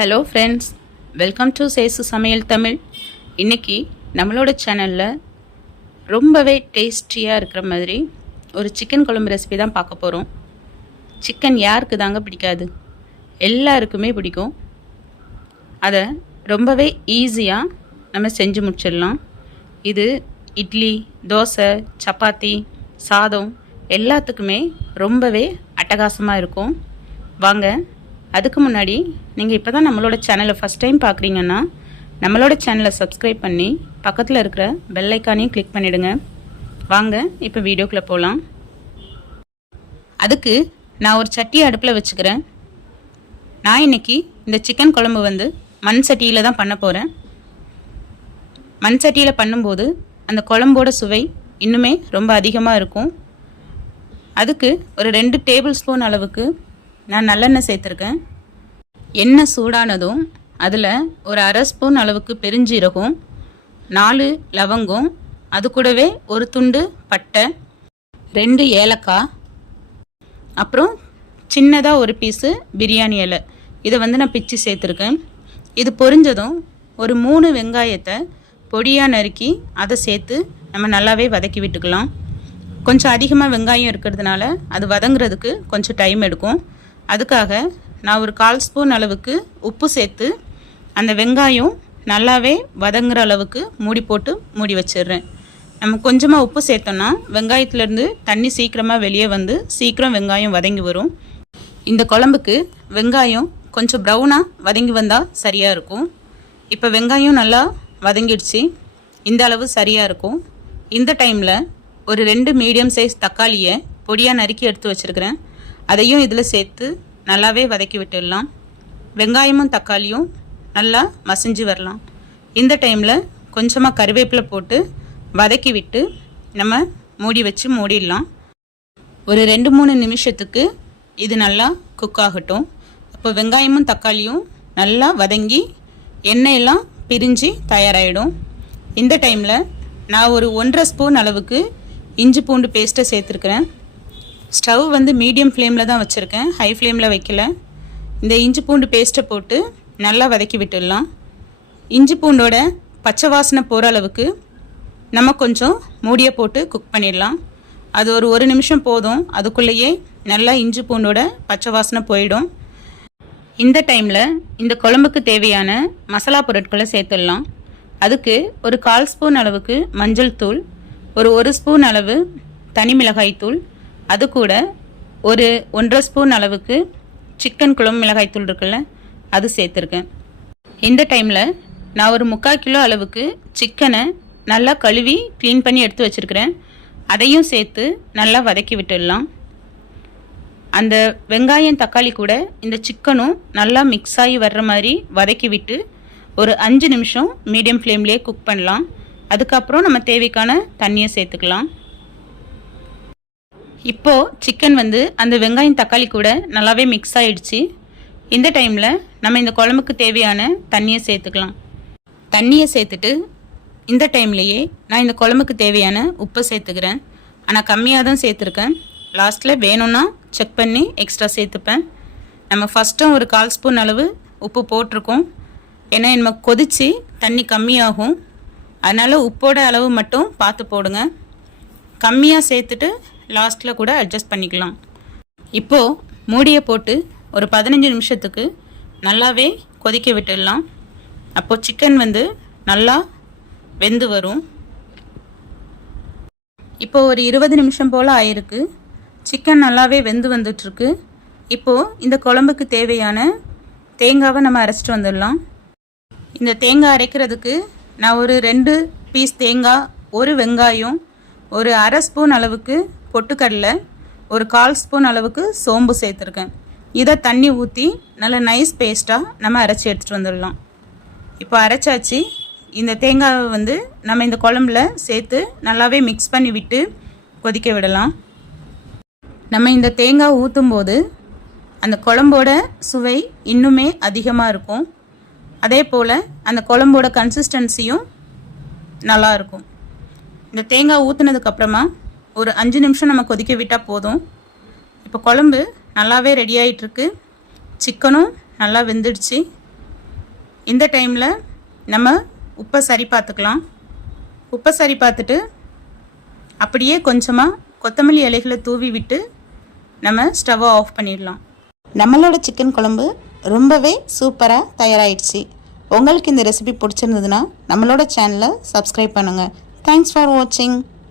Hello friends, welcome to சேசு சமையல் தமிழ். இன்றைக்கி நம்மளோட சேனலில் ரொம்பவே டேஸ்டியாக இருக்கிற மாதிரி ஒரு சிக்கன் குழம்பு ரெசிபி தான் பார்க்க போகிறோம். சிக்கன் யாருக்கு தாங்க பிடிக்காது? எல்லாருக்குமே பிடிக்கும். அதை ரொம்பவே ஈஸியாக நம்ம செஞ்சு முடிச்சிடலாம். இது இட்லி, தோசை, சப்பாத்தி, சாதம் எல்லாத்துக்குமே ரொம்பவே அட்டகாசமாக இருக்கும். வாங்க, அதுக்கு முன்னாடி நீங்கள் இப்போ தான் நம்மளோட சேனலை ஃபஸ்ட் டைம் பார்க்குறீங்கன்னா நம்மளோட சேனலை சப்ஸ்கிரைப் பண்ணி பக்கத்தில் இருக்கிற பெல் ஐக்கானையும் கிளிக் பண்ணிவிடுங்க. வாங்க இப்போ வீடியோக்குள்ளே போகலாம். அதுக்கு நான் ஒரு சட்டியை அடுப்பில் வச்சுக்கிறேன். நான் இன்றைக்கி இந்த சிக்கன் குழம்பு மண் சட்டியில் தான் பண்ண போகிறேன். மண் சட்டியில் பண்ணும்போது அந்த குழம்போட சுவை இன்னுமே ரொம்ப அதிகமாக இருக்கும். அதுக்கு ஒரு 2 டேபிள் ஸ்பூன் அளவுக்கு நான் நல்லெண்ணெய் சேர்த்துருக்கேன். எண்ணெய் சூடானதும் அதில் ஒரு 1/2 ஸ்பூன் அளவுக்கு பெருஞ்சீரகம், 4 லவங்கம், அது கூடவே ஒரு துண்டு பட்டை, 2 ஏலக்காய், அப்புறம் சின்னதாக ஒரு பீஸு பிரியாணி இலை, இதை நான் பிச்சு சேர்த்துருக்கேன். இது பொரிஞ்சதும் ஒரு 3 வெங்காயத்தை பொடியாக நறுக்கி அதை சேர்த்து நம்ம நல்லாவே வதக்கி விட்டுக்கலாம். கொஞ்சம் அதிகமாக வெங்காயம் இருக்கிறதுனால அது வதங்குறதுக்கு கொஞ்சம் டைம் எடுக்கும். அதுக்காக நான் ஒரு 1/4 ஸ்பூன் அளவுக்கு உப்பு சேர்த்து அந்த வெங்காயம் நல்லாவே வதங்குற அளவுக்கு மூடி போட்டு மூடி வச்சிடுறேன். நம்ம கொஞ்சமாக உப்பு சேர்த்தோன்னா வெங்காயத்துலேருந்து தண்ணி சீக்கிரமாக வெளியே சீக்கிரம் வெங்காயம் வதங்கி வரும். இந்த குழம்புக்கு வெங்காயம் கொஞ்சம் ப்ரௌனாக வதங்கி வந்தால் சரியாக இருக்கும். இப்போ வெங்காயம் நல்லா வதங்கிடுச்சு. இந்த அளவு சரியாக இருக்கும். இந்த டைமில் ஒரு 2 மீடியம் சைஸ் தக்காளியை பொடியாக நறுக்கி எடுத்து வச்சுருக்கிறேன். அதையும் இதில் சேர்த்து நல்லாவே வதக்கி விட்டுடலாம். வெங்காயமும் தக்காளியும் நல்லா மசிஞ்சு வரலாம். இந்த டைமில் கொஞ்சமாக கருவேப்பிலை போட்டு வதக்கி விட்டு நம்ம மூடி வச்சு மூடிடலாம். ஒரு 2-3 நிமிஷத்துக்கு இது நல்லா குக் ஆகட்டும். அப்போ வெங்காயமும் தக்காளியும் நல்லா வதங்கி எண்ணெயெல்லாம் பிரிஞ்சு தயாராகிடும். இந்த டைமில் நான் ஒரு 1/2 ஸ்பூன் அளவுக்கு இஞ்சி பூண்டு பேஸ்ட்டை சேர்த்துருக்கிறேன். ஸ்டவ் மீடியம் ஃப்ளேமில் தான் வச்சுருக்கேன், ஹை ஃப்ளேமில் வைக்கல. இந்த இஞ்சி பூண்டு பேஸ்ட்டை போட்டு நல்லா வதக்கி விட்டுடலாம். இஞ்சி பூண்டோட பச்சை வாசனை போகிற அளவுக்கு நம்ம கொஞ்சம் மூடியை போட்டு குக் பண்ணிடலாம். அது ஒரு 1 நிமிஷம் போதும். அதுக்குள்ளேயே நல்லா இஞ்சி பூண்டோட பச்சை வாசனை போயிடும். இந்த டைமில் இந்த குழம்புக்கு தேவையான மசாலா பொருட்களை சேர்த்துடலாம். அதுக்கு ஒரு 1/4 ஸ்பூன் அளவுக்கு மஞ்சள் தூள், ஒரு 1 ஸ்பூன் அளவு தனி மிளகாய் தூள், அது கூட ஒரு 1/2 ஸ்பூன் அளவுக்கு சிக்கன் குழம்பு மிளகாய் தூள் இருக்குல்ல, அது சேர்த்துருக்கேன். இந்த டைமில் நான் ஒரு 3/4 கிலோ அளவுக்கு சிக்கனை நல்லா கழுவி க்ளீன் பண்ணி எடுத்து வச்சுருக்கிறேன். அதையும் சேர்த்து நல்லா வதக்கி விட்டுடலாம். அந்த வெங்காயம் தக்காளி கூட இந்த சிக்கனும் நல்லா மிக்ஸ் ஆகி வர்ற மாதிரி வதக்கி விட்டு ஒரு 5 நிமிஷம் மீடியம் ஃப்ளேம்லேயே குக் பண்ணலாம். அதுக்கப்புறம் நம்ம தேவைக்கான தண்ணியை சேர்த்துக்கலாம். இப்போது சிக்கன் அந்த வெங்காயம் தக்காளி கூட நல்லாவே மிக்ஸ் ஆகிடுச்சு. இந்த டைமில் நம்ம இந்த குழம்புக்கு தேவையான தண்ணியை சேர்த்துக்கலாம். தண்ணியை சேர்த்துட்டு இந்த டைம்லேயே நான் இந்த குழம்புக்கு தேவையான உப்பை சேர்த்துக்கிறேன். ஆனால் கம்மியாக தான் சேர்த்துருக்கேன். லாஸ்ட்டில் வேணும்னா செக் பண்ணி எக்ஸ்ட்ரா சேர்த்துப்பேன். நம்ம ஃபஸ்ட்டும் ஒரு 1/4 ஸ்பூன் அளவு உப்பு போட்டிருக்கோம். ஏன்னா நம்ம கொதித்து தண்ணி கம்மியாகும். அதனால் உப்போட அளவு மட்டும் பார்த்து போடுங்க. கம்மியாக சேர்த்துட்டு லாஸ்ட்டில் கூட அட்ஜஸ்ட் பண்ணிக்கலாம். இப்போது மூடியை போட்டு ஒரு 15 நிமிஷத்துக்கு நல்லாவே கொதிக்க விட்டுடலாம். அப்போது சிக்கன் நல்லா வெந்து வரும். இப்போ ஒரு 20 நிமிஷம் போல் ஆயிருக்கு. சிக்கன் நல்லாவே வெந்து வந்துட்டுருக்கு. இப்போது இந்த குழம்புக்கு தேவையான தேங்காவை நம்ம அரைச்சிட்டு வந்துடலாம். இந்த தேங்காய் அரைக்கிறதுக்கு நான் ஒரு 2 பீஸ் தேங்காய், ஒரு வெங்காயம், ஒரு 1/2 ஸ்பூன் அளவுக்கு பொட்டுக்கடலை, ஒரு 1/4 ஸ்பூன் அளவுக்கு சோம்பு சேர்த்துருக்கேன். இதை தண்ணி ஊற்றி நல்லா நைஸ் பேஸ்ட்டாக நம்ம அரைச்சி எடுத்துகிட்டு வந்துடலாம். இப்போ அரைச்சாச்சு. இந்த தேங்காவை நம்ம இந்த குழம்புல சேர்த்து நல்லாவே மிக்ஸ் பண்ணி விட்டு கொதிக்க விடலாம். நம்ம இந்த தேங்காய் ஊற்றும் போது அந்த குழம்போட சுவை இன்னுமே அதிகமாக இருக்கும். அதே போல் அந்த குழம்போட கன்சிஸ்டன்சியும் நல்லாயிருக்கும். இந்த தேங்காய் ஊற்றுனதுக்கப்புறமா ஒரு 5 நிமிஷம் நம்ம கொதிக்க விட்டால் போதும். இப்போ குழம்பு நல்லாவே ரெடி ஆகிட்டுருக்கு. சிக்கனும் நல்லா வெந்துடுச்சு. இந்த டைமில் நம்ம உப்பை சரி பார்த்துக்கலாம். உப்பை சரி பார்த்துட்டு அப்படியே கொஞ்சமாக கொத்தமல்லி இலைகளை தூவி விட்டு நம்ம ஸ்டவ்வை ஆஃப் பண்ணிடலாம். நம்மளோட சிக்கன் குழம்பு ரொம்பவே சூப்பராக தயாராகிடுச்சு. உங்களுக்கு இந்த ரெசிபி பிடிச்சிருந்ததுன்னா நம்மளோட சேனலை சப்ஸ்கிரைப் பண்ணுங்கள். தேங்க்ஸ் ஃபார் வாட்சிங்.